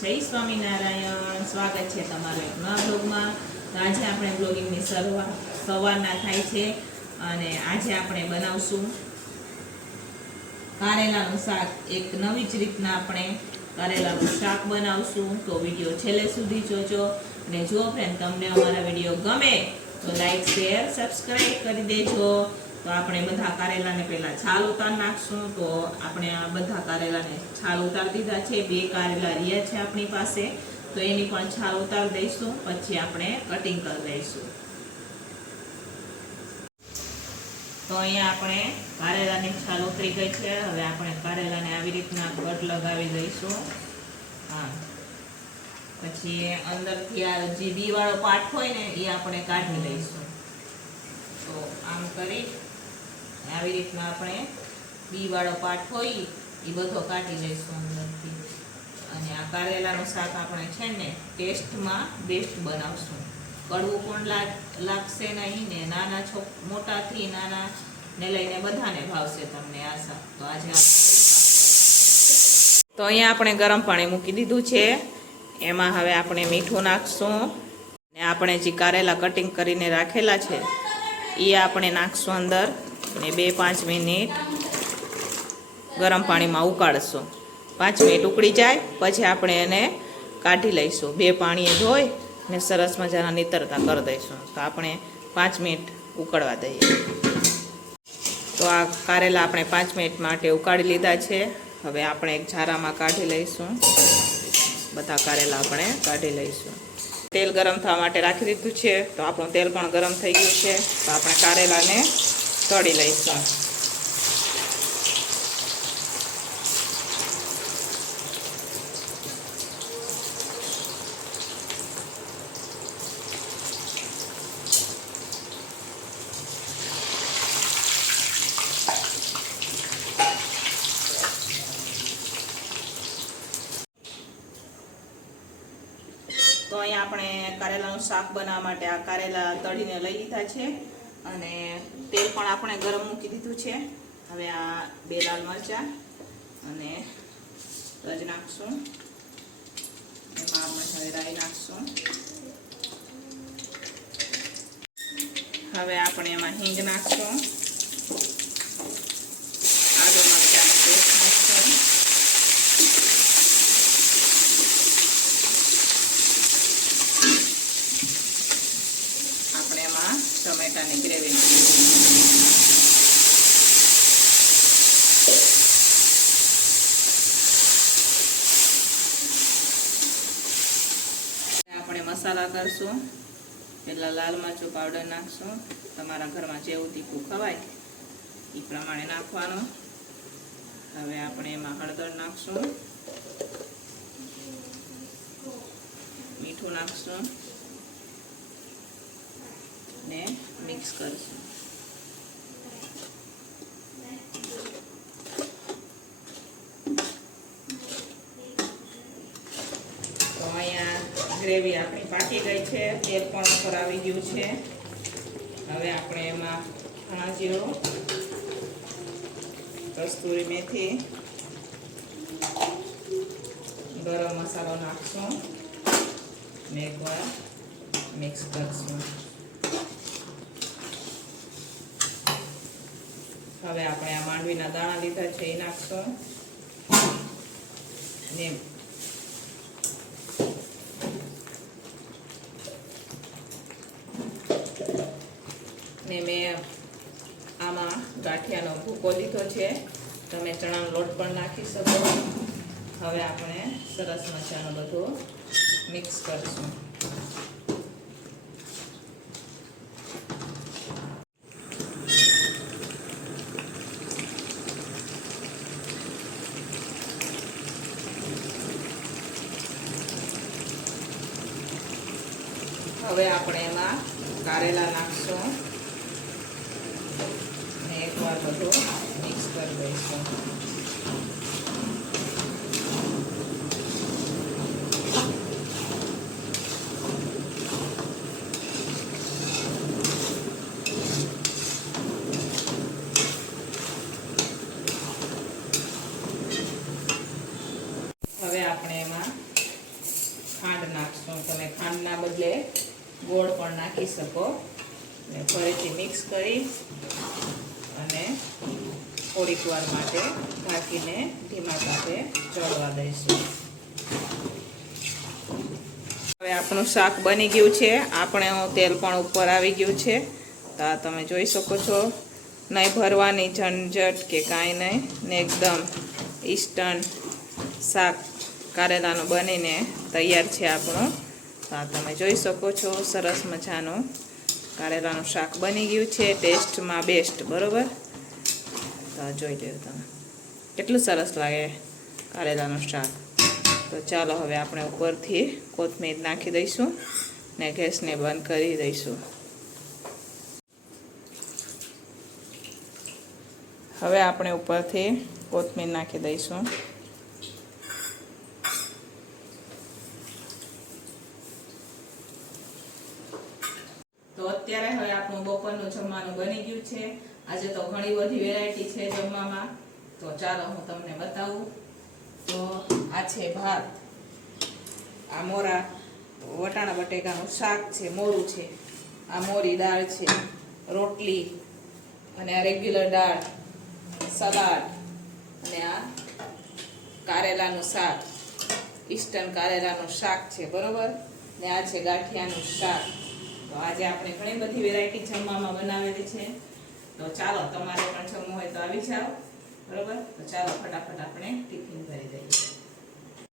જય સ્વામિનારાયણ સ્વાગત છે તમારું એક નવા બ્લોગમાં આજે આપણે બ્લોગિંગની શરૂઆત સવારના થાય છે અને આજે આપણે બનાવશું કારેલાનું શાક. એક નવી જ રીતના આપણે કારેલાનું શાક બનાવશું. તો વીડિયો છેલ્લે સુધી જોજો. અને જો ફ્રેન્ડ તમને અમારા વીડિયો ગમે તો લાઈક શેર સબસ્ક્રાઈબ કરી દેજો. તો આપણે બધા કારેલાને પહેલાં છાલ ઉતાર નાખશું. તો આપણે આ બધા કારેલાને છાલ ઉતાર દીધા છે. બે કારેલા રહ્યા છે આપણી પાસે. તો એની પણ છાલ ઉતાર દઈશું. પછી આપણે કટિંગ કરી દઈશું. તો અહીંયા આપણે કારેલાની છાલ ઉતરી ગઈ છે. હવે આપણે કારેલાને આવી રીતના કટ લગાવી દઈશું. હા. પછી અંદરથી આ જે બી પાર્ટ હોય ને, એ આપણે કાઢી લઈશું. તો આમ કરી આવી રીતના આપણે બીવાળો પાઠ હોય એ બધો કાઢી લઈશું અંદરથી. અને આ કારેલાનું શાક આપણે છે ને ટેસ્ટમાં બેસ્ટ બનાવશું. કડવું પણ લાગ, લાગશે નહીં ને નાના છોક મોટાથી નાના ને લઈને બધાને ભાવશે તમને આ શાક. તો આજે તો અહીંયા આપણે ગરમ પાણી મૂકી દીધું છે. એમાં હવે આપણે મીઠું નાખશું. ને આપણે જે કારેલા કટિંગ કરીને રાખેલા છે એ આપણે નાખશું અંદર. ને બે પાંચ મિનિટ ગરમ પાણીમાં ઉકાળશું. પાંચ મિનિટ ઉકળી જાય, પછી આપણે એને કાઢી લઈશું. બે પાણીએ ધોઈ ને સરસ મજાના નીતરતા કરી દઈશું. તો આપણે પાંચ મિનિટ ઉકળવા દઈએ. તો આ કારેલા આપણે પાંચ મિનિટ માટે ઉકાળી લીધા છે. હવે આપણે એક ઝારામાં કાઢી લઈશું. બધા કારેલા આપણે કાઢી લઈશું. તેલ ગરમ થવા માટે રાખી દીધું છે. તો આપણું તેલ પણ ગરમ થઈ ગયું છે. તો આપણે કારેલાને તળી લઈશું તો અહીંયા આપણે કારેલાનું શાક બનાવવા માટે આ કારેલા તળીને લઈ લીધા છે. અને તેલ પણ આપણે ગરમ મૂકી દીધું છે. હવે આ બે લાલ મરચાં અને તજ નાખશું. એમાં આપણે હવે રાઈ નાખશું. હવે આપણે એમાં હિંગ નાખશું આદુ મરચાંનો પેસ્ટ નાખશું આપણે એમાં ટમેટાની ગ્રેવી આપણે મસાલા કરશું, પહેલાં લાલ મરચું પાવડર નાખશું, તમારા ઘરમાં જેવું તીખું ખવાય એ પ્રમાણે નાખવાનું. હવે આપણે એમાં હળદર નાખશું. મીઠું નાખશું. ને મિક્સ કરીશું તો અહીંયા ગ્રેવી આપણી પાકી ગઈ છે, તેલ પણ ઉપર આવી ગયું છે. હવે આપણે એમાં ધાણા જીરું કસ્તુરી મેથી, ગરમ મસાલો નાખશું એકવાર મિક્સ કરશું. હવે આપણે આ માંડવીના દાણા લીધા છે, એ નાખશું. ને ને મેં આમાં ગાંઠિયાનો ભૂકો લીધો છે. તમે ચણાનો લોટ પણ નાખી શકો. હવે આપણે સરસ મજાનું બધું મિક્સ કરશું. હવે આપણે એમાં કારેલા નાખશું. અને એકવાર બધું મિક્સ કરી દઈશું હવે આપણે એમાં ખાંડ નાખશું તમે ખાંડના બદલે ગોળ પણ નાખી શકો. અને ફરીથી મિક્સ કરી અને થોડીક વાર માટે ઢાંકીને ધીમા તાપે ચડવા દઈશું. હવે આપણું શાક બની ગયું છે. આપણે તેલ પણ ઉપર આવી ગયું છે. તો આ તમે જોઈ શકો છો. નહીં ભરવાની ઝંઝટ કે કાંઈ નહીં. ને એકદમ ઇન્સ્ટન્ટ શાક કારેલાનું બનીને તૈયાર છે આપણું. તો આ તમે જોઈ શકો છો, સરસ મજાનું કારેલાનું શાક બની ગયું છે, ટેસ્ટમાં બેસ્ટ, બરોબર? તો જોઈ લો તમે. કેટલું સરસ લાગે કારેલાનું શાક. તો ચાલો હવે આપણે ઉપરથી કોથમીર નાખી દઈશું ને ગેસને બંધ કરી દઈશું. હવે આપણે ઉપરથી કોથમીર નાખી દઈશું તો અત્યારે હવે આપણું બપોરનું ગયું છે. આજે તો ઘણી બધી વેરાયટી છે જમવામાં. તો ચાલો હું તમને બતાવું. તો આ છે ભાત. આ મોરા વટાણા બટેકાનું શાક છે, મોરું છે. આ મોરી દાળ છે, રોટલી અને આ રેગ્યુલર દાળ, સલાડ અને આ કારેલાનું શાક. ઈસ્ટર્ન કારેલાનું શાક છે, બરોબર? ને આ છે ગાંઠિયાનું શાક. તો આજે આપણે ઘણી બધી વેરાયટી જમવામાં બનાવેલી છે. તો ચાલો, તમારે પણ જમવું હોય તો આવી જાઓ. બરોબર? તો ચાલો, ફટાફટ આપણે ટિફિન ભરી દઈએ.